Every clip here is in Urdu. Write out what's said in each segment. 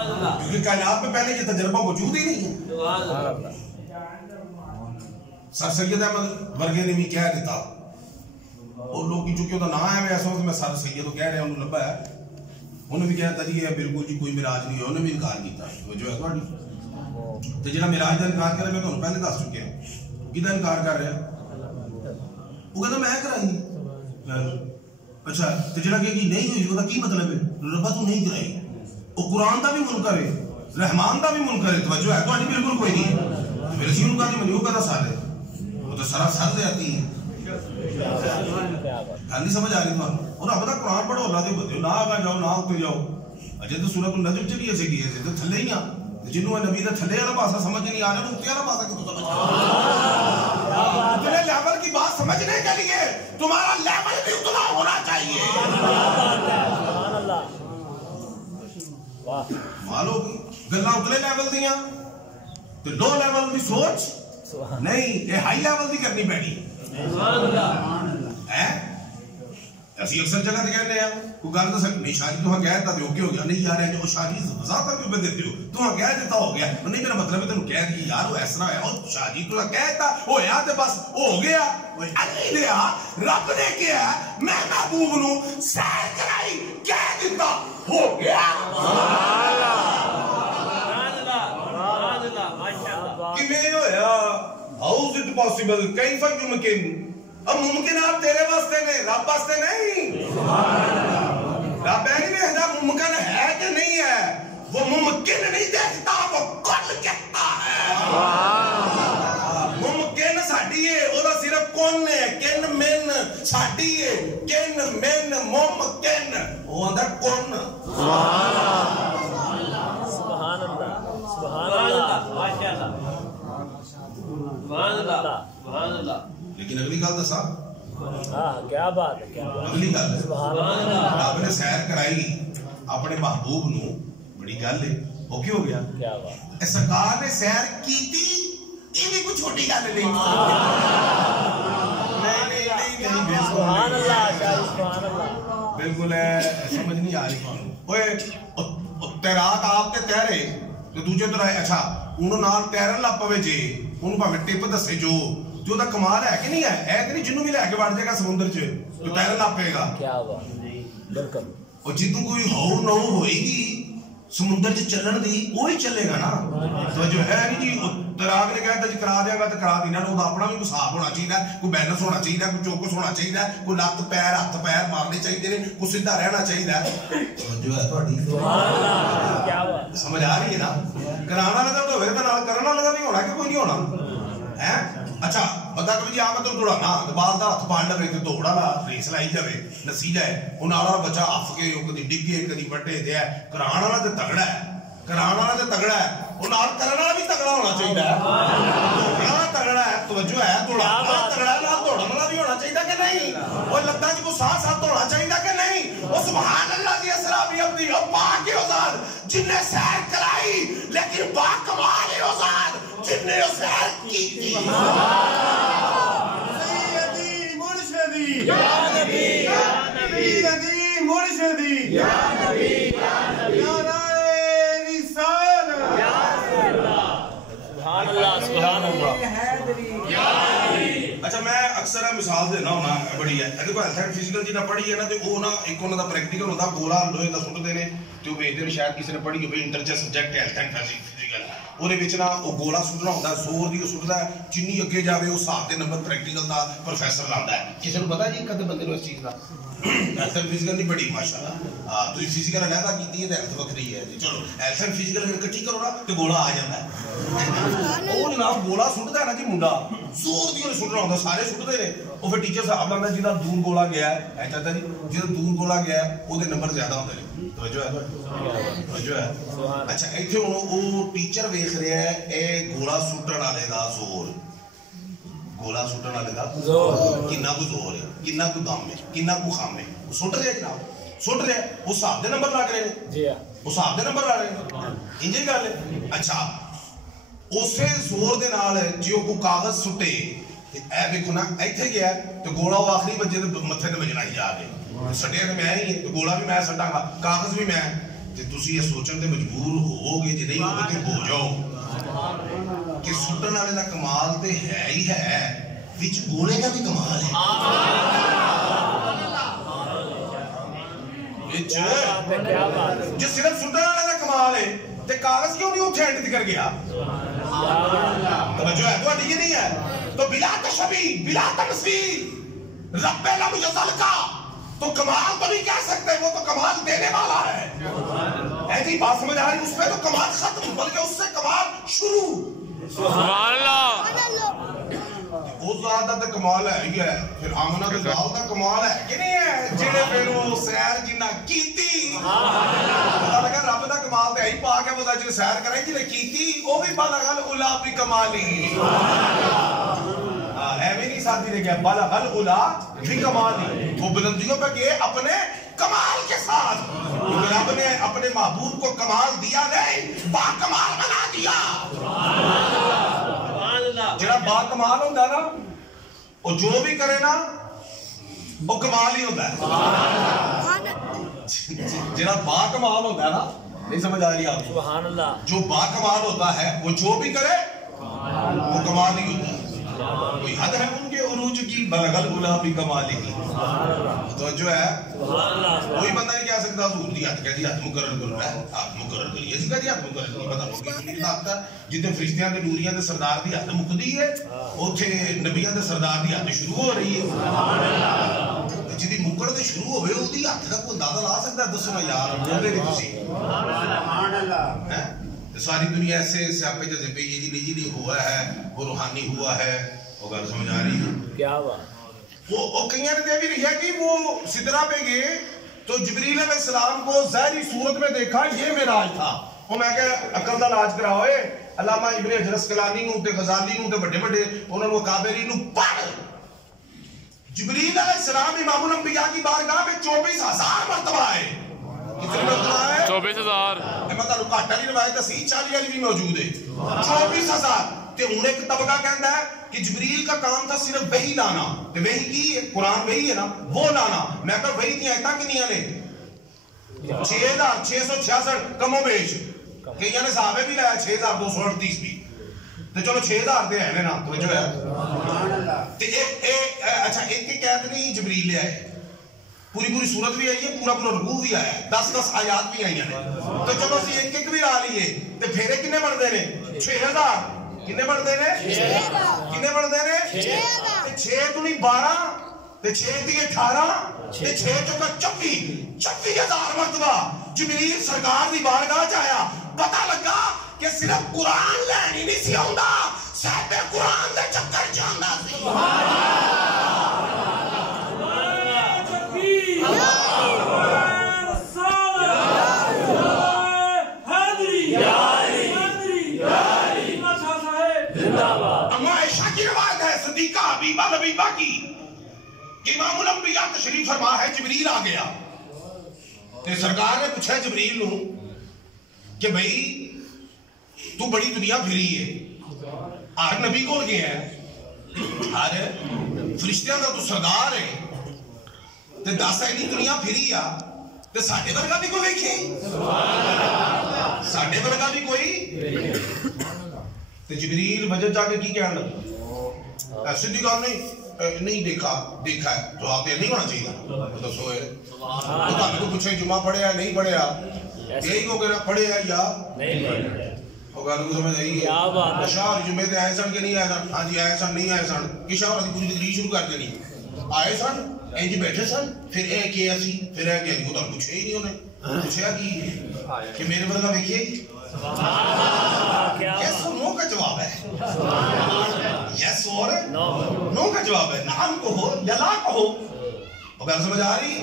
کیونکہ کائنات میں پہلے یہ تجربہ موجود ہی نہیں ہے. سر سید احمد ورگے نے بھی کہہ دیتا اور لوگ چونکہ وہ نام ہے ایسا میں سر سید تو کہہ رہے ہیں انہوں لبا ہے انہوں بھی کہتا جی ہے بالکل جی کوئی معراج نہیں ہے انہوں بھی انکار کیتا جو ہے تھوڑی تو جہاں معراج کا انکار کر رہے میں تمہیں پہلے دس چکے ہیں کدھر انکار کر رہے ہیں وہ کہتا میں کرائی اچھا تو جہاں کہ نہیں ہوئی وہ کی مطلب ہے ربا تو نہیں کرائی وہ قرآن کا بھی منکر ہے رحمان کا بھی منکر ہے توجہ ہے تو بالکل کوئی نہیں ہے میرے سی انکار نہیں منیو کہتا سارے وہ تو سارا سر دے آتی ہے گل نہیں سمجھ آ رہی تمہیں اور اب تک قرآن پڑھو اللہ کے بندے نہ آگا جاؤ نہ اتنے جاؤ اجے تو سورۃ النجم چ بھی ایسے کی ہے تو تھلے ہی ہیں جنہوں نبی کا تھلے والا پاسا سمجھ نہیں آ رہا تو اتنے والا پاسا کتوں سمجھ اتنے لیول کی بات سمجھنے کے لیے تمہارا لیول بھی اتنا ہونا چاہیے مالو گلاں اتنے لیول دیاں تو لو لیول کی سوچ نہیں یہ ہائی لیول کی کرنی پڑی ایسی اکثر جگہ تے کہنے ہیں کوئی گل دس نہیں شادی تو کہہ دیتا تو اوکے ہو گیا نہیں یار جو شادی وضاحت کیوں پہ دیتے ہو تو کہہ دیتا ہو گیا نہیں میرا مطلب ہے تینوں کہہ دی یار وہ اس طرح ہے اور شادی تو کہہ دیتا ہویا تے بس ہو گیا اللہ دیا رب نے کیا میں محبوب نو سیر کرائی کہہ دیتا ہو گیا کہ میں ہویا how is it possible کیف یمکن اب ممکنات تیرے واسطے نہیں رب واسطے نہیں رب نہیں دیکھتا ممکن ہے کہ نہیں ہے وہ ممکن نہیں دیکھتا وہ کل کہتا ہے ممکن ساڑی ہے وہ صرف کون ہے کن من ساڑی ہے کن من ممکن وہ اندر کون سبحان اللہ سبحان اللہ سبحان اللہ لیکن اگلی گل دسا کیا بات ہے اگلی گل رب نے سیر کرائی اپنے محبوب نو بڑی گل ہے وہ کی ہو گیا کیا بات سرکار نے سیر کیتی یہ بھی کوئی چھوٹی گل نہیں سبحان اللہ سبحان اللہ بالکل سمجھ نہیں آ رہی تیراک آپ تے تیرے تو دوجے تو رہے اچھا انہوں نال تیرن لگ پوے جے انہوں پاوے ٹپ دسے جو دا کمال ہے کہ نہیں ہے کہ نہیں جنوں بھی لے کے بڑھ جائے گا سمندر چ تو تیرن لگ پے گا کیا بات بالکل اور جدوں کوئی ہو نہ ہوئے گی سمندر چ چلن دی وہی چلے گا نا تو جو ہے نہیں جی تیراک نے کہتا جی کرا دیا گا تو کرا دینا وہ اپنا بھی کوئی صاف ہونا چاہیے کوئی بیلنس ہونا چاہیے کوئی چوکس ہونا چاہیے کوئی لت پیر ہاتھ پیر مارنے چاہیے کوئی سیدھا رہنا چاہیے جو ہے تھوڑی سمجھ آ رہی ہے نا کرانا والا تو ہوئے تو نال کرن والا بھی ہونا کہ کوئی نہیں ہونا ہے اچھا بندہ کہ جی آ میں تو دوڑانا بال دا ہاتھ پڑ لے تے دوڑا لا ریس لائی جائے نسی جائے وہ نال والا بچہ ہف کے کدی ڈگے کدی وڈے دے کرانا والا تے تگڑا ہے کرانا والا تے تگڑا ہے وہ نال کرن والا بھی تگڑا ہونا چاہیے دوڑنا تگڑا ہے توجہ ہے دوڑنا تگڑا ہے نال دوڑن والا بھی ہونا چاہیے کہ نہیں وہ لتاں چ کو ساتھ ساتھ دوڑنا چاہیے کہ نہیں وہ سبحان اللہ دی اسرابی اپنی پاک کی ذات جن نے سیر کرائی لیکن با کمال ہے ذات جن نے سیر کی تھی سیدی مرشدی یا نبی یا نبی سیدی مرشدی یا نبی یا نبی سبحان اللہ اچھا میں اکثر مثال دینا ہونا بڑی ہے اگر کوئی ہیلتھ اینڈ فزیکل جی نہ پڑھی ہے نا تو وہ نا ایک انہوں کا پریکٹیکل ہوتا گولا لوہے کا سٹتے ہیں تو بھیجتے ہیں شاید کسی نے پڑھی ہوئی انٹرچر سبجیکٹ ہے ہیلتھ اینڈ فزیکل وہ نا وہ گولا سٹنا ہوتا ہے زور دی سٹتا ہے جنی اگے جاوے وہ حساب کے نمبر پریکٹیکل کا پروفیسر لاتا ہے کسی نے پتا جی کدے بندے اس چیز کا ہیلتھ اینڈ فزیکل نہیں پڑھی ماشاءاللہ تو فزیکل علیحدہ کی ہے ہیلتھ وکری ہے چلو ہیلتھ اینڈ فزیکل اکٹھی کرو نا تو گولا آ جاتا ہے وہ جناب گولا سٹتا ہے نا جی منڈا زور دی سٹنا ہوتا سارے سٹتے ہیں وہ پھر ٹیچر صاحب لانا جہاں دور گولا گیا ہے چاہتا جی جہاں دور گولا گیا ہے وہ نمبر زیادہ ہوتے ہیں توجہ ہے توجہ ہے اچھا اتنے ہوں وہ ٹیچر ویخ رہا ہے اے گولا سٹن والے کا زور گولا سٹن والے کا کنا کو زور ہے کنا کو دم ہے کنا کو خام ہے وہ سٹ رہے جناب سٹ رہے وہ حساب دے نمبر لا رہے ہیں وہ حساب دے نمبر لا رہے ہیں انجی گل ہے اچھا اسے زور دے نال جیو کو کاغذ سٹے اے دیکھو نا ایتھے گیا تو گولا وہ آخری بجے تے متھے تے بجنا ہی جا کے سٹیا تے میں ہی تو گولا بھی میں سٹاں گا کاغذ بھی میں تے تسی یہ سوچن تے مجبور ہوگے جے نہیں ہوگے تے ہو جاؤ کہ سٹن والے دا کمال تے ہے ہی ہے وچ بولے کا بھی کمال ہے جو صرف سٹن والے دا کمال ہے تے کاغذ کیوں نہیں اتھے اینڈ کر گیا توجہ ہے تو یہ نہیں ہے تو بلا تشبیہ بلا تمثیل رب لم یزل کا تو کمال تو نہیں کہہ سکتے وہ تو کمال دینے والا ہے ایسی بات سمجھ آ رہی اس پہ تو کمال ختم بلکہ اس سے کمال شروع سبحان اللہ وہ زیادہ تو کمال ہے ہی ہے پھر آمنہ کے دال کا کمال ہے کہ نہیں ہے جنہیں پھر وہ سیر جنہ کیتی پتا لگا رب دا کمال تے ہی پاک ہے وہ جنہیں سیر کریں جنہیں کیتی وہ بھی بلغل اولا بھی کمالی ایویں نہیں ساتھی نے کہا بلغل اولا بھی کمالی وہ بلندیوں پہ گئے اپنے کمال کے ساتھ رب نے اپنے محبوب کو کمال دیا نہیں با کمال بنا دیا جڑا با کمال ہوتا ہے نا وہ جو بھی کرے نا وہ کمال ہی ہوتا ہے جڑا با کمال ہوتا ہے نا نہیں سمجھ آ رہی آپ سبحان اللہ جو با کمال ہوتا ہے وہ جو بھی کرے وہ کمال ہی ہوتا ہے کوئی حد ہے ان کے عروج کی بلغل اولا بھی کمال ہی تو جو ہے کوئی بندہ نہیں کہہ سکتا حضور دی ہاتھ کہتی ہاتھ مقرر کر رہا ہے ہاتھ مقرر کریے اسی کہتی ہاتھ مقرر کریے پتا لوگ کی کتاب ہے جتنے فرشتیاں دے نوریاں دے سردار دی ہاتھ مقدی ہے اوتھے نبیاں دے سردار دی ہاتھ شروع ہو رہی ہے جدی مقرر دے شروع ہوئے او دی ہاتھ دا کوئی اندازہ لا سکتا ہے دسو نا یار بولے نہیں تسی سبحان اللہ ساری دنیا ایسے سیاپے جیسے پہ یہ جی نہیں ہوا ہے وہ روحانی ہوا ہے وہ گھر سمجھ آ رہی ہے کیا بات وہ کئیاں نے بھی رہا کہ وہ سدرہ پہ گئے تو جبریل علیہ السلام کو ظاہری صورت میں دیکھا یہ معراج تھا وہ میں کہ عقل دا علاج کرا ہوئے علامہ ابن حجر اسقلانی نو تے غزالی نو تے بڑے بڑے انہوں نے کابری نو پڑھ جبریل علیہ السلام امام الانبیاء کی بارگاہ میں 24,000 مرتبہ آئے کتنے مرتبہ ہے 24,000 میں تعلق کاٹا نہیں روایت اسی 40 والی بھی موجود ہے 24,000 تے انہیں ایک طبقہ کہتا ہے کہ جبریل کا کام تھا صرف وحی لانا تے وحی کی ہے قرآن وحی ہے نا وہ لانا میں کہا وحی کی آیتاں کی نہیں آنے 6,666 کم و بیش کہ یعنی صحابے بھی لایا 6,238 بھی تے چلو 6,000 دے ہیں نا تو جو ہے تے اچھا ایک قید نہیں جبریل لے آئے پوری صورت بھی آئی ہے پورا رکوع بھی آیا ہے 10 آیات بھی آئی ہیں تو چلو اسی ایک بھی لا لیے تے پھیرے کنے بڑھتے ہیں 6,000 کنے بڑھتے ہیں کنے بڑھتے ہیں 6 تو نہیں 12 تے 6 تی 18 تے 6 چوکا 24,000 مرتبہ جبریل سرکار دی بارگاہ چاہیا پتہ لگا کہ صرف قرآن لینی نہیں سی آؤندا صاحب قرآن دے چکر جاندہ سی حبیبہ نبیبہ کی کہ امام الانبیاء تشریف فرما ہے جبریل آ گیا تے سرکار نے پوچھا جبریل نو کہ بھئی تو بڑی دنیا پھری ہے ہر نبی کو گیا ہے ہر فرشتیاں دا تو سردار ہے تے دس اینی دنیا پھری آ تے ساڈے ورگا بھی کوئی ویکھے ساڈے ورگا بھی کوئی تے جبریل وجہ جا کے کی کہنے لگا سیدھی گل نہیں دیکھا ہے جواب دے نہیں ہونا چاہیے دسو تو کو پوچھے جمعہ پڑھیا نہیں پڑھیا یہی کو کہنا پڑھیا یا نہیں پڑھیا وہ گل کو سمجھ آئی ہے شاہ جمعے تے آئے سن کہ نہیں آئے سن ہاں جی آئے سن نہیں آئے سن کہ شاہ دی پوری تقریر شروع کر دینی آئے سن انج بیٹھے سن پھر اے کیا سی پھر اے کیا وہ تو پوچھے ہی نہیں انہیں پوچھا کہ میرے ورگا ویکھیے یس اور نو کا جواب ہے یس اور نو کا جواب ہے نعم کہو یا لا کہو وہ بات سمجھ آ رہی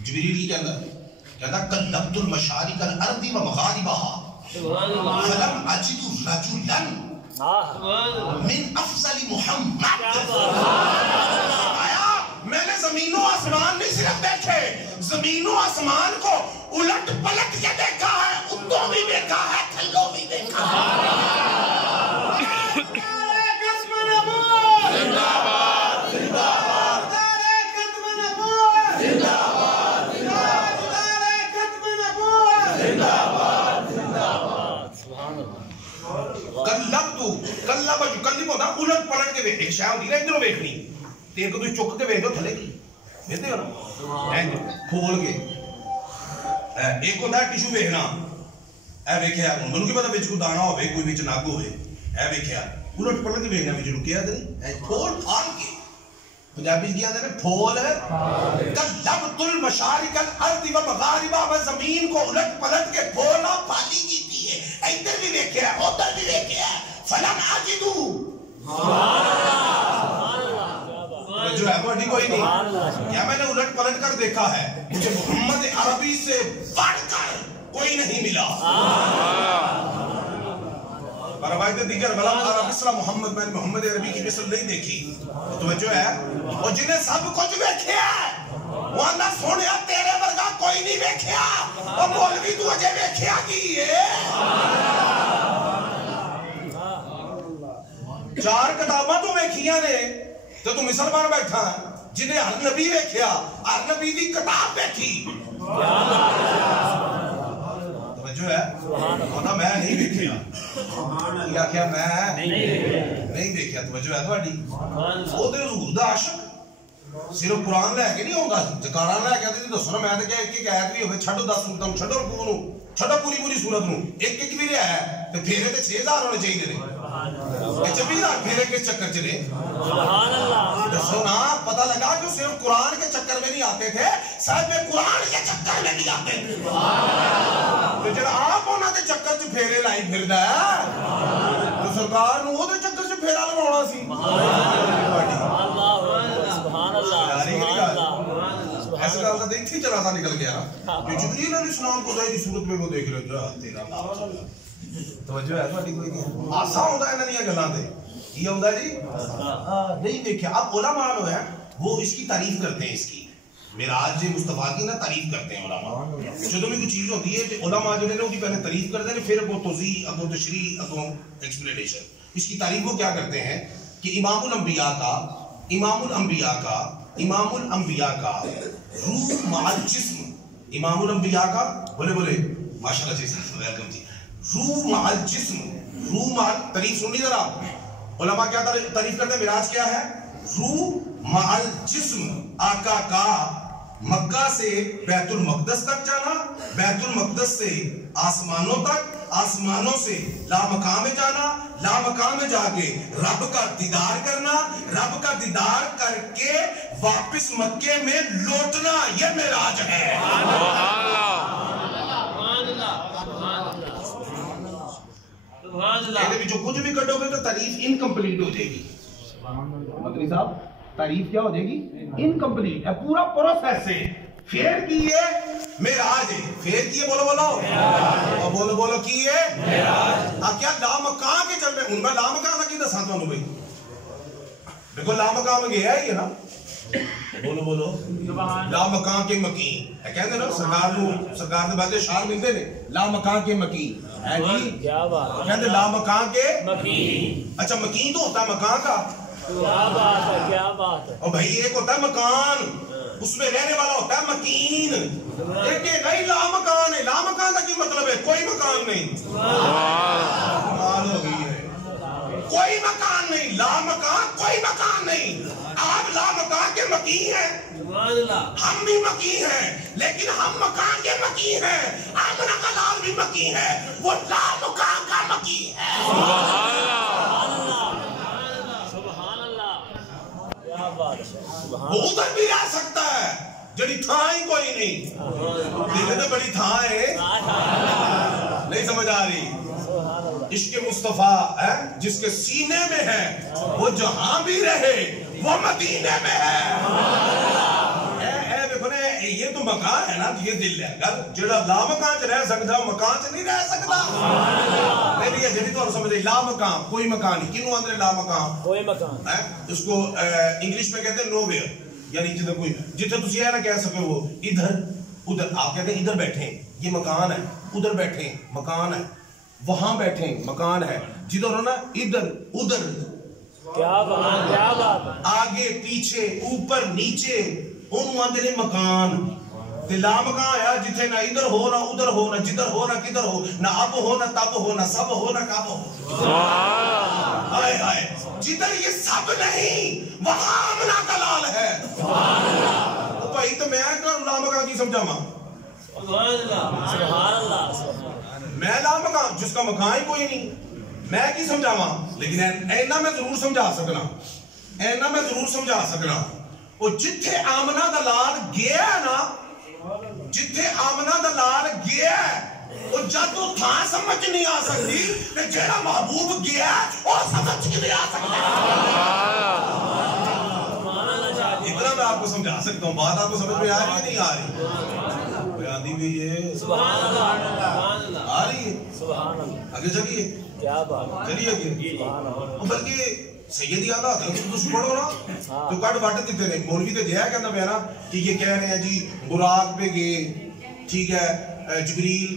جبریل کی کہتا قلبت المشارق الارض و مغاربها فلم اجد رجلا من افضل محمد آیا میں نے زمین و آسمان نہیں صرف دیکھے زمین و آسمان کو الٹ پلٹ کے دیکھا ہے اتوں بھی دیکھا ہے تھلوں بھی دیکھا ہے تو کلا یکلم ہوتا الٹ پلٹ کے ایک شے ہوندی نا ادھروں ویکھنی تے ایک تو چک کے ویکھ دو تھلے کی ویکھدے ہو نا کھول کے ایک ہوتا ہے ٹیشو ویکھنا اے ویکھیا منوں کی پتہ وچ کوئی دانا ہوے کوئی وچ نگ ہوے اے ویکھیا الٹ پلٹ کے ویکھنا وچ لکیا تے اے پھول پھال کے پنجابی کی آدھے پھول کلبت المشارق الارض و مغاربہ و زمین کو الٹ پلٹ کے پھولا پالی کی ہے ادھر بھی دیکھے ہے ادھر بھی دیکھے ہے فلم عاجدو جو ہے بڑی کوئی نہیں کیا میں نے الٹ پلٹ کر دیکھا ہے مجھے محمد عربی سے بڑھ کر کوئی نہیں ملا پر روایت دیگر بلام عرب اسلام محمد میں محمد عربی کی مثل نہیں دیکھی توجہ ہے اور جنہیں سب کچھ ویکھیا وہ اندر سونیا تیرے ورگا کوئی نہیں ویکھیا اور مولوی تو اجے ویکھیا کی ہے چار کتاباں تو ویکھیاں نے تو مسلمان بیٹھا ہے جنہیں ہر نبی ویکھیا ہر نبی دی کتاب ویکھی جو ہے ہونا میں نہیں دیکھیا کیا کیا میں نہیں دیکھیا توجہ ہے تھوڑی وہ تو حضور دا عاشق صرف قرآن لے کے نہیں ہوگا جکارا لے کے آتے دسو نا میں تو کیا ایک ایک بھی ہوئے چھڑو 10 سورتوں چھڑو رکوع نو چھڑو پوری سورت نو ایک ایک بھی رہا ہے تو پھیرے تے 6000 ہونے چاہیے نے یہ 24000 پھیرے کے چکر چلے دسو نا پتہ لگا کہ صرف قرآن کے چکر میں نہیں آتے تھے صاحب قرآن کے چکر میں نہیں آتے تھے تو جڑا آپ ہونا دے چکر چ پھیرے لائی پھردا ہے تو سرکار نو او دے چکر چ پھیرا لواਉਣਾ سی سبحان اللہ سبحان اللہ ایسا گل تو ایتھے چلا تھا نکل گیا کہ جبریل علیہ السلام کو ظاہری صورت میں وہ دیکھ رہے تھا تیرا توجہ ہے تھوڑی کوئی نہیں آسان ہوتا ہے انہاں دیاں گلاں تے یہ ہوندا جی نہیں دیکھیا اب علماء جو ہے وہ اس کی تعریف کرتے ہیں اس کی معراج مصطفیٰ کی نا تعریف کرتے ہیں علماء جدوں بھی کوئی چیز ہوتی ہے تو علماء جو ہے نا اس کی پہلے تعریف کرتے ہیں پھر وہ توضیح اگوں تشریح اگوں ایکسپلینیشن اس کی تعریف وہ کیا کرتے ہیں کہ امام الانبیاء کا روح مع الجسم امام الانبیاء کا بولے ماشاءاللہ جی ویلکم جی روح مع الجسم روح مع تعریف سنی ذرا علماء کیا تعریف کرتے ہیں معراج کیا ہے روح مع الجسم آقا کا مکہ سے بیت المقدس تک جانا بیت المقدس سے آسمانوں تک آسمانوں سے لامقام میں جانا لامقام میں جا کے رب کا دیدار کرنا رب کا دیدار کر کے واپس مکے میں لوٹنا یہ معراج ہے جو کچھ بھی کٹو گے تو تعریف انکمپلیٹ ہو جائے گی مدنی صاحب تعریف کیا ہو جائے گی انکمپلیٹ ہے پورا پروسیس سے پھر کی ہے معراج ہے پھر کی ہے بولو بولو کی ہے معراج اب کیا لامکان کے چل رہے ان میں لامکان کی دساں تو بھائی دیکھو لامکان گیا ہے یہ نا بولو لامکان کے مکین ہے کہتے ہیں نا سرکار دے بازے شعر ملتے نے لامکان کے مکین ہے جی کیا بات کہتے ہیں لامکان کے مکین اچھا مکین تو ہوتا ہے مکان کا کیا بات ہے اور بھائی ایک ہوتا ہے مکان اس میں رہنے والا ہوتا ہے مکین ایک نہیں لامکان ہے لامکان کا کی مطلب ہے کوئی مکان نہیں کمال ہو گئی ہے کوئی مکان نہیں لامکان کوئی مکان نہیں آپ لامکان کے مکین ہیں ہم بھی مکین ہیں لیکن ہم مکان کے مکین ہیں آمنہ کا لال بھی مکین ہے وہ لامکان کا مکین ہے وہ ادھر بھی رہ سکتا ہے جڑی تھا ہی کوئی نہیں دیکھتے تو بڑی تھا ہے نہیں سمجھ آ رہی عشق مصطفیٰ ہے جس کے سینے میں ہے وہ جہاں بھی رہے وہ مدینے میں ہے یہ تو مکان ہے نا یہ دل ہے اگر جڑا لامکان چ رہ سکتا مکان چ نہیں رہ سکتا نہیں یہ جڑی تو سمجھ لامکان کوئی مکان نہیں کینوں اندر لامکان کوئی مکان اس کو انگلش میں کہتے ہیں نو ویئر یعنی جدھر کوئی جتھے تسی یہ نہ کہہ سکے وہ ادھر ادھر آپ کہتے ہیں ادھر بیٹھیں یہ مکان ہے ادھر بیٹھیں مکان ہے وہاں بیٹھیں مکان ہے جدھر ہونا ادھر ادھر کیا بات آگے پیچھے اوپر نیچے انہوں آدھے نے مکان تے لامکاں آیا جتھے نہ ادھر ہو نہ ادھر ہو نہ جدھر ہو نہ کدھر ہو نہ اب ہو نہ تب ہو نہ سب ہو نہ کب ہو. ہائے ہائے جدھر یہ سب نہیں وہاں آمنہ کا لال ہے. بھائی تو میں لامکاں کی سمجھاواں؟ میں لامکاں جس کا مکان ہی کوئی نہیں میں کی سمجھاواں؟ لیکن اینا میں ضرور سمجھا سکنا وہ جتھے آمنہ دا لال گیا ہے نا جتھے آمنہ دا لال گیا ہے وہ جد وہ تھا سمجھ نہیں آ سکتی کہ جیڑا محبوب گیا ہے وہ سمجھ نہیں آ سکتا. اتنا میں آپ کو سمجھا سکتا ہوں. بات آپ کو سمجھ میں آ رہی ہے نہیں آ رہی؟ آدھی بھی یہ آ رہی ہے آگے چلیے بلکہ سیدی آدھا حضرت تُس پڑھو نا تو کٹ بٹ دیتے ہیں. مولوی تے دیا کہنا پہ نا کہ یہ کہہ رہے ہیں جی براق پہ گئے ٹھیک ہے جبریل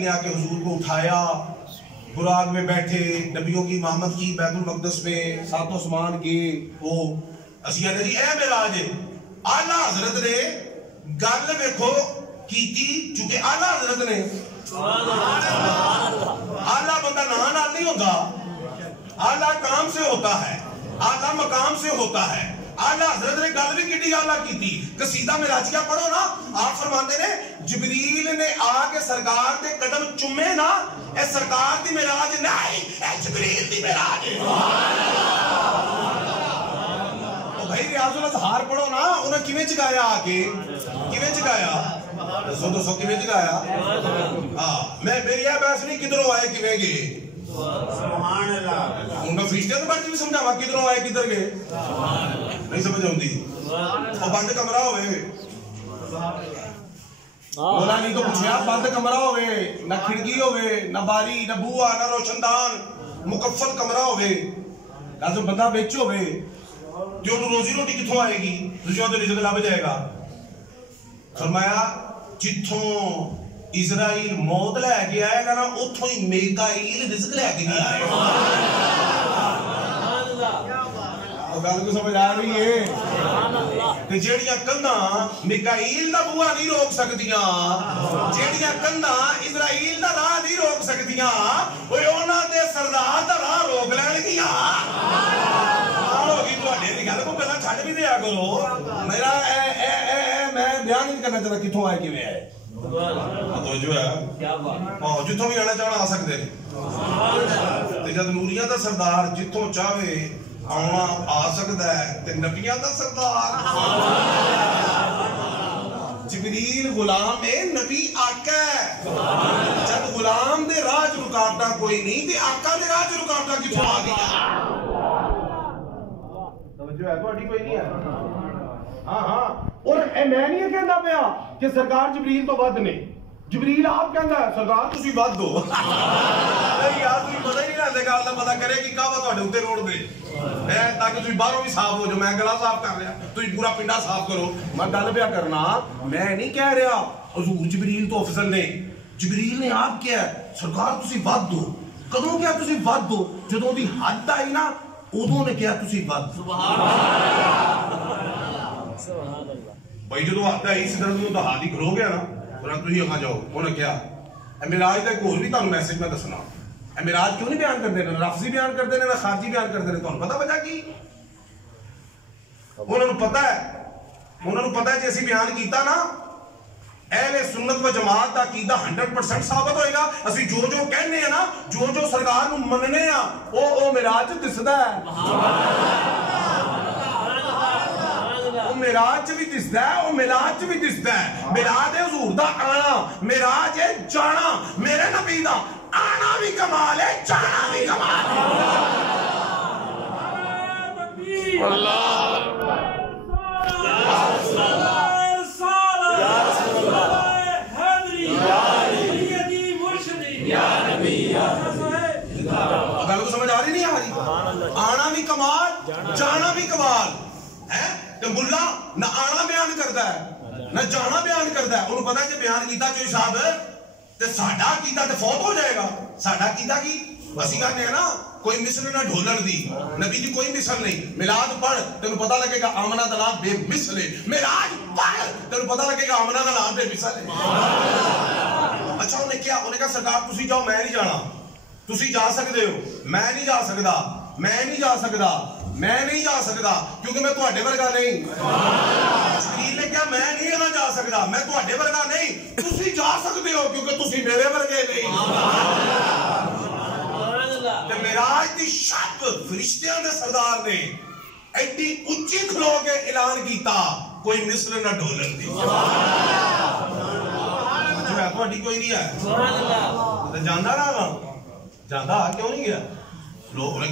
نے آ کے حضور کو اٹھایا براق میں بیٹھے نبیوں کی امامت کی بیت المقدس میں سات آسمان گئے وہ اسیہ نے جی اے معراج اعلیٰ حضرت نے گل دیکھو کیتی چونکہ اعلیٰ حضرت نے اعلیٰ بندہ نام نال نہیں ہوتا اعلیٰ کام سے ہوتا ہے اعلیٰ مقام سے ہوتا ہے. اعلیٰ حضرت نے گل بھی کیٹی اعلیٰ کیتی. قصیدہ معراجیہ پڑھو نا آپ فرماتے نے جبریل نے آ کے سرکار دے قدم چومے نا اے سرکار دی معراج نہیں اے جبریل دی معراج ہے. بھائی ریاض الاظہار پڑھو نا انہیں کیویں جگایا آ کے کیویں جگایا دسو کیویں جگایا. ہاں میں میری یہ بحث نہیں کدھروں آئے کیویں گئے سبحان اللہ ان کا فرشتے تو بات بھی سمجھاوا کدھروں آئے کدھر گئے نہیں سمجھ آتی. اور بند کمرہ ہوئے بولا نہیں تو پوچھیا بند کمرہ ہوئے نہ کھڑکی ہوئے نہ باری نہ بوا نہ روشن دان مکفل کمرہ ہوئے کہا بندہ بیچ ہوئے جو روزی روٹی کتھوں آئے گی رجوع تو رزق لب جائے گا. فرمایا جتھوں اسرائیل موت لے کے آئے گا نا اتھوں ہی میکائیل رزق لے کے نہیں آئے گا. گل کو سمجھ آ رہی ہے کہ جیڑیاں کنداں میکائیل دا بوا نہیں روک سکتیاں جیڑیاں کنداں اسرائیل دا راہ نہیں روک سکتیاں وہ انہاں دے سردار دا راہ روک لین گیاں. گل کو گلا چھڈ بھی دیا کرو. میرا میں بیان نہیں کرنا چاہتا کتوں آئے کیویں آئے جو ہے جتوں بھی آنا چاہنا آ سکتے ہیں. جب نوریاں دا سردار جتوں چاہے آنا آ سکتا ہے تے نبیاں دا سردار جبریل غلام ہے نبی آقا ہے. جب غلام دے راج رکاوٹاں کوئی نہیں تے آقا دے راج رکاوٹاں کتوں آ گئی جو ہے تو کوئی نہیں ہے. ہاں ہاں اور میں نہیں کہنا پیا کہ سرکار جبریل تو ود نے جبریل آپ کہندا ہے سرکار تسی ود دو یار تسی پتہ ہی نہیں رہندے گل دا پتہ کرے کہ کعبہ تواڈے اوتے روڑ دے تاکہ تسی باہروں بھی صاف ہو جو میں گلا صاف کر رہا تسی پورا پنڈا صاف کرو. میں گل پیا کرنا میں نہیں کہہ رہا حضور جبریل تو افضل نے. جبریل نے آپ کیا سرکار تسی ود دو. کدوں کیا تسی ود دو جدوں دی حد آئی نا ادوں نے کیا تسی ود. بھائی جدو آتا ہے اس طرح تو ہاتھ ہی کھلو گیا نا تھی اگاں جاؤ انہیں کیا معراج کا ایک اور بھی تمہیں میسج میں دسنا. معراج کیوں نہیں بیان کرتے ہیں لفظی بیان کرتے ہیں نہ خارجی بیان کرتے ہیں. تمہیں پتا وجہ کی انہوں نے پتا ہے جی اسی بیان کیتا نا اہل سنت و جماعت دا عقیدہ 100% ثابت ہوئے گا. اسی جو کہنے ہیں نا جو سرکار نو مننے ہیں او معراج دسدا ہے وہ معراج بھی دسدا ہے وہ میلاد بھی دسدا ہے. میلاد ہے حضور دا آنا معراج ہے جانا. میرے نبی دا آنا بھی کمال ہے جانا بھی کمال ہے. اللہ گل کو سمجھ آ رہی نہیں آ رہی. آنا بھی کمال جانا بھی کمال ہے. ملا نہ آنا بیان کرتا ہے نہ جانا بیان کرتا ہے. انہوں پتا کہ بیان کیتا جو صاحب تے ساڈا عقیدہ تے فوت ہو جائے گا. ساڈا عقیدہ کی اسی کہتے ہیں نا کوئی مثل نہ ڈھولن دی, نبی دی کوئی مثل نہیں. میلاد پڑھ تینوں پتہ لگے گا آمنہ دا نام بے مثل ہے. میلاد پڑھ تینوں پتہ لگے گا آمنہ دا نام بے مثل ہے. اچھا انہیں کیا, انہیں کہا سرکار تسی جاؤ, میں نہیں جانا. تسی جا سکتے ہو, میں نہیں جا سکتا, میں نہیں جا سکتا, میں نہیں جا سکتا کیونکہ میں تواڈے ورگا نہیں. جبریل نے کہا میں نہیں یہاں جا سکتا, میں تواڈے ورگا نہیں. تسی جا سکتے ہو کیونکہ تسی میرے ورگے نہیں. معراج دی شب فرشتیاں دے سردار نے ایڈی اونچی کھلو کے اعلان کیتا, کوئی مثل نہ ڈھولن دی. جو ہے تہاڈی کوئی نہیں ہے. تے جاندا رہا جاندا کیوں نہیں گیا لوگ.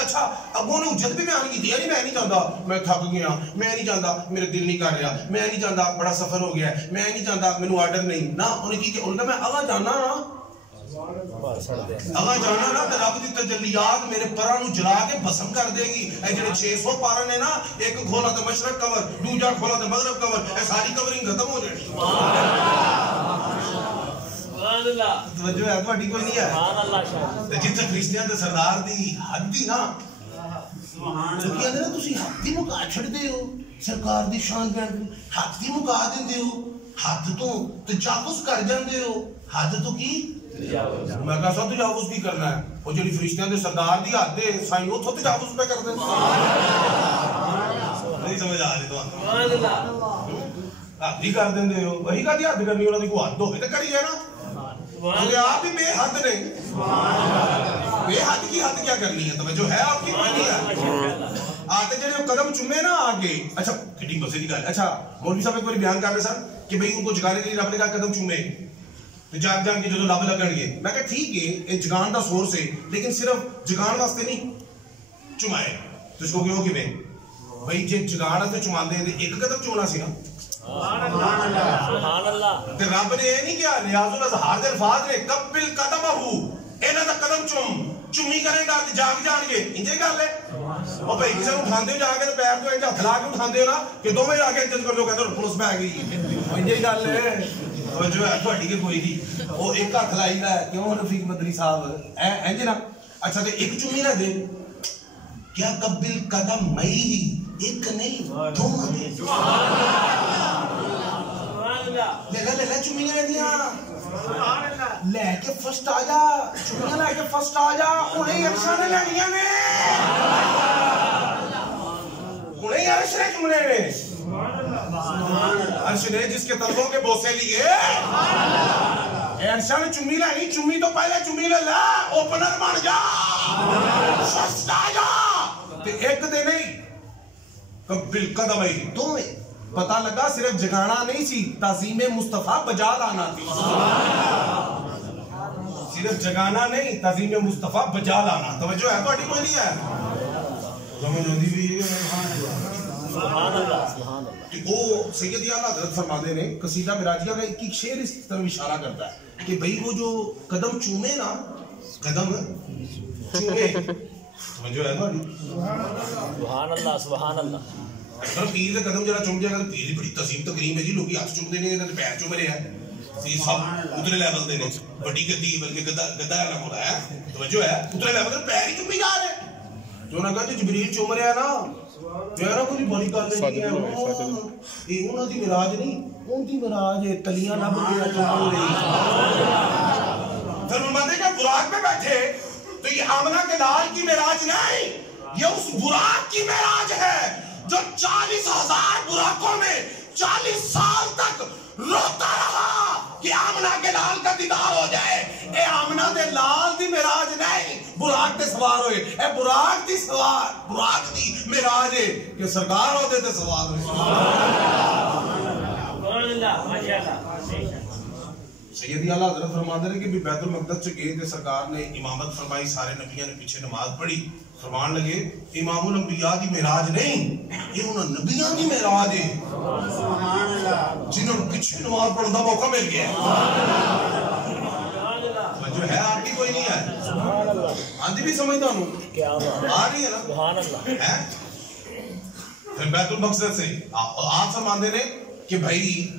اچھا اب انہوں نے اجت بھی بیان کی دیا نہیں, میں نہیں جاندا, میں تھک گیا, میں نہیں جاندا, میرے دل نہیں کر رہا, میں نہیں جاندا, بڑا سفر ہو گیا ہے, میں نہیں جاندا, مینوں آرڈر نہیں نا. انہیں کی کہ انہوں نے میں اگا جانا نا, اگا جانا نا تے رب دی تجلیات میرے پراں نوں جلا کے بھسم کر دے گی. اے جڑے 600 پارا نے نا, ایک کھولا تے مشرق کور, دوجا کھولا تے مغرب کور, اے ساری کورنگ ختم ہو جانی. سبحان اللہ. توجہ ہے تہاڈی کوئی نہیں ہے. سبحان اللہ. تے جتھے فرشتیاں دے سردار دی حد دی نا, سبحان اللہ, کہندے نے تسی حد دی مکا چھڑدے ہو, سرکار دی شان بیان حد دی مکا دیندے ہو, حد تو تجاوز کر جاندے ہو. حد تو کی میں کہا سا تجاوز کی کرنا ہے, وہ جڑی فرشتیاں دے سردار دی حد دے سائیں اتھوں تجاوز پہ کر دیں. نہیں سمجھ آ رہی تو حد ہی کر دیں ہو, وہی کا دی حد کرنی, انہوں نے کوئی حد ہوئے تو کریے نا. کیونکہ آپ بھی بے حد نہیں, بے حد کی حد کیا کرنی ہے. توجہ ہے آپ کی کوئی نہیں ہے. آتے جڑے قدم چومے نا آگے, اچھا کٹنگ بسے دی گل. اچھا مولوی صاحب ایک بار بیان کر رہے سن کہ بھئی ان کو جگانے کے لیے رب نے کہا قدم چومے تو جاگ جان کے جو لب لگن گے. میں کہا ٹھیک ہے یہ جگان دا سورس ہے, لیکن صرف جگان واسطے نہیں چمائے. تو اس کو کیوں کہ میں بھئی جے جگان واسطے چماندے ہیں ایک قدم چومنا سی نا. سبحان اللہ. تے رب نے یہ نہیں کیا ریاض الاظہار دے الفاظ نے قبل قدمہ, انہاں دا قدم چمی کرے گا تے جاگ جان گے. انجے گل ہے او بھئی کسے نوں اٹھاندے ہو جا کے پیر تو انج ہتھ لا کے اٹھاندے ہو نا کہ دوویں جا کے انج کر لو, کہندے پولیس پہ گئی. انجے گل ہے. اور جو ہے تہاڈی کے کوئی نہیں, وہ ایک ہاتھ لائی دا ہے کیوں رفیق مدنی صاحب انج نا. اچھا تے ایک چمی نہ دے, کیا قبل قدم مئی ہی ایک نہیں دو دے. لے چمیاں دیاں لے کے فرسٹ آ جا, چمیاں لے کے فرسٹ آ جا. انہیں عرشاں نے لینیاں نے, انہیں عرش نے چمنے نے. عرش نے جس کے طلبوں کے بوسے لیے, عرشاں نے چمی لینی. چمی تو پہلے چمی لے لا, اوپنر بن جا, فرسٹ آ جا. تے ایک دے نہیں قبل قدم ہی دو. پتہ لگا صرف جگانا نہیں سی, تعظیم مصطفیٰ بجا لانا تھی. صرف جگانا نہیں, تعظیم مصطفیٰ بجا لانا. توجہ ہے تہاڈی کوئی نہیں ہے. سمجھ آندی بھی سبحان اللہ. سبحان اللہ. وہ سید اعلیٰ حضرت فرماتے ہیں قصیدہ معراجیہ کا ایک شعر اس طرف اشارہ کرتا ہے کہ بھئی وہ جو قدم چومے نا, قدم چومے. توجہ ہے تہاڈی. سبحان اللہ. سبحان اللہ. اگر پیر دے قدم جڑا چوم جائے گا, پیر دی بڑی تعظیم تکریم ہے جی. لوگ ہاتھ چومتے نہیں تے پیر چوم رہے ہیں. یہ سب اترے لیول دے نے, بڑی گدی بلکہ گدا نہ ہوتا ہے. توجہ ہے, اترے لیول دے پیر ہی چومی جا رہے. جو نہ کہتے جبریل چوم رہا ہے نا, میرا کوئی بڑی گل نہیں ہے. یہ انہاں دی معراج نہیں, ان دی معراج تلیاں نہ بندیاں چوم رہی. فرماتے کہ براق میں بیٹھے تو یہ آمنہ کے لال کی معراج نہیں, یہ اس براق کی معراج ہے جو 40,000 براقوں میں 40 سال تک روتا رہا کہ آمنہ کے لال کا دیدار ہو جائے. اے آمنہ دے لال دی معراج نہیں, براق تے سوار ہوئے. اے براق دی سوار, براق دی معراج ہے کہ سرکار ہوتے تے سوار ہوئے. سبحان اللہ. ماشاءاللہ. سید اعلیٰ حضرت فرماتے ہیں کہ بیت المقدس سے گئے تھے, سرکار نے امامت فرمائی, سارے نبیوں نے پیچھے نماز پڑھی. فرمان لگے امام الانبیاء دی معراج نہیں, یہ انہاں نبیوں دی معراج ہے. سبحان اللہ. جنہوں نے پیچھے نماز پڑھنے کا موقع مل گیا. جو ہے آپ کی کوئی نہیں ہے. سبحان اللہ. آندھی بھی سمجھتا ہوں کیا آ رہی ہے نا. سبحان اللہ. پھر بیت المقدس سے آپ فرماندے نے کہ بھائی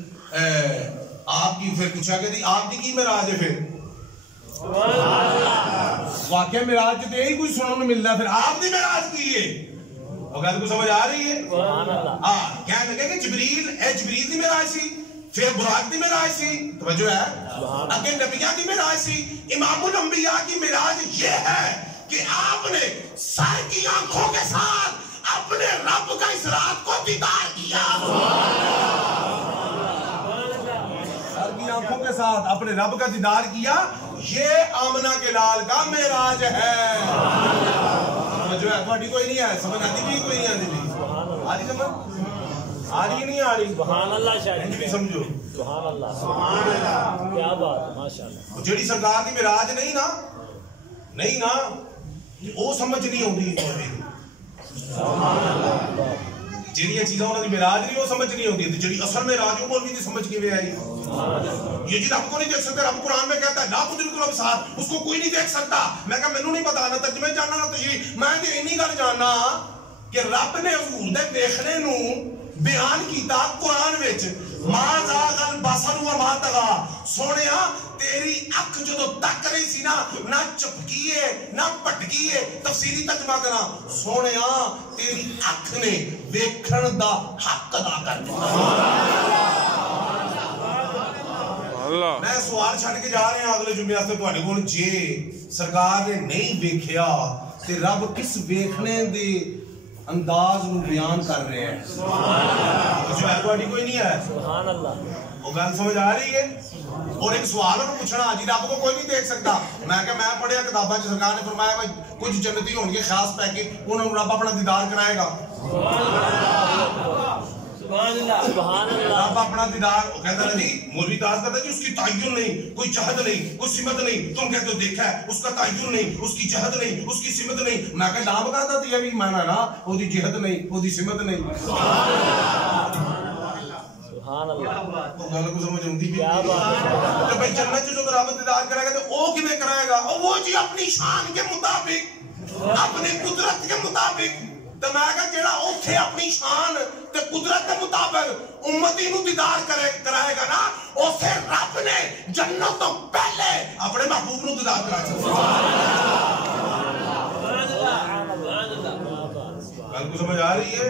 آپ کی پھر پوچھا کہ آپ کی معراج ہے پھر واقعہ معراج تو یہی کچھ سننے ملتا ہے پھر آپ کی معراج کی ہے وہ گل کو سمجھ آ رہی ہے ہاں کہنے لگے کہ جبریل دی معراج سی پھر براق دی معراج سی توجہ ہے اگے نبیاں دی معراج سی امام الانبیاء کی معراج یہ ہے کہ آپ نے سر کی آنکھوں کے ساتھ اپنے رب کا اس رات کو دیدار کیا سر کی آنکھوں کے ساتھ اپنے رب کا دیدار کیا یہ آمنہ کے لال کا معراج ہے جو ہے تھوڑی کوئی نہیں ہے سمجھ آتی بھی کوئی نہیں آتی بھی آ رہی سمجھ آ رہی نہیں آ رہی سبحان اللہ شاید بھی سمجھو سبحان اللہ کیا بات ہے ماشاءاللہ جیڑی سرکار کی معراج نہیں نا وہ سمجھ نہیں ہوتی جیڑی چیزاں انہوں نے معراج نہیں وہ سمجھ نہیں ہوتی جیڑی اصل معراج وہ مولوی دی سمجھ کے آئی یہ جی رب کو نہیں دیکھ سکتے رب قرآن میں کہتا ہے لا تدرک الابصار اس کو کوئی نہیں دیکھ سکتا میں کہا مینوں نہیں پتا نہ ترجمے جاننا نہ تشریح میں تے اتنی گل جاننا کہ رب نے حضور دے دیکھنے نو بیان کیتا قرآن وچ ما زاغ البصر وما طغى سونیا تیری اکھ جو تک رہی سی نہ چپکی ہے نہ پٹکی ہے تفسیری ترجمہ کرا سونیا تیری اکھ نے ویکھن دا حق ادا کر دتا میں سوال چھڑ کے جا رہے ہیں اگلے جمعے واسطے تواڈے کول جے سرکار نے نہیں ویکھیا تے رب کس ویکھنے دے انداز نو بیان کر رہے ہیں جو ہے تواڈی کوئی نہیں ہے سبحان اللہ وہ گل سمجھ آ رہی ہے اور ایک سوال اور پوچھنا جی رب کو کوئی نہیں دیکھ سکتا میں کہ میں پڑھیا کتاباں چ سرکار نے فرمایا بھائی کچھ جنتی ہون گے خاص پیکج انہوں رب اپنا دیدار کرائے گا سبحان اللہ رب اپنا دیدار وہ کہتا ہے جی مولوی داس کہتا ہے جی اس کی تعین نہیں کوئی جہد نہیں کوئی سمت نہیں تم کہتے ہو دیکھا ہے اس کا تعین نہیں اس کی جہد نہیں اس کی سمت نہیں میں کہ نام کہتا تھا یہ بھی مانا نا وہ دی جہد نہیں وہ دی سمت نہیں سبحان اللہ وہ گل کو سمجھ آتی بھی کیا بات ہے تو بھائی جنت جو رب دیدار کرے گا تو وہ کیویں کرائے گا وہ جی اپنی شان کے مطابق اپنی قدرت کے مطابق تو میں کہا جیڑا اوتھے اپنی شان تے قدرت کے مطابق امتی نو دیدار کرائے گا نا اسے رب نے جنت تو پہلے اپنے محبوب نو دیدار کرائے گل کو سمجھ آ رہی ہے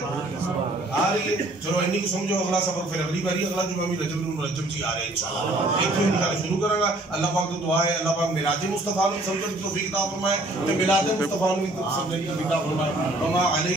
چلو انی کو سمجھو اگلا سبق پھر اگلی باری اگلا جو ہمیں رجب جی آ رہے ہیں انشاءاللہ ایک دن نکالے شروع کرے گا اللہ پاک تو دعا ہے اللہ پاک معراج مصطفیٰ نے سمجھنے کی توفیق عطا فرمائے تے میلاد مصطفیٰ نے سمجھنے کی توفیق عطا فرمائے وما علیہ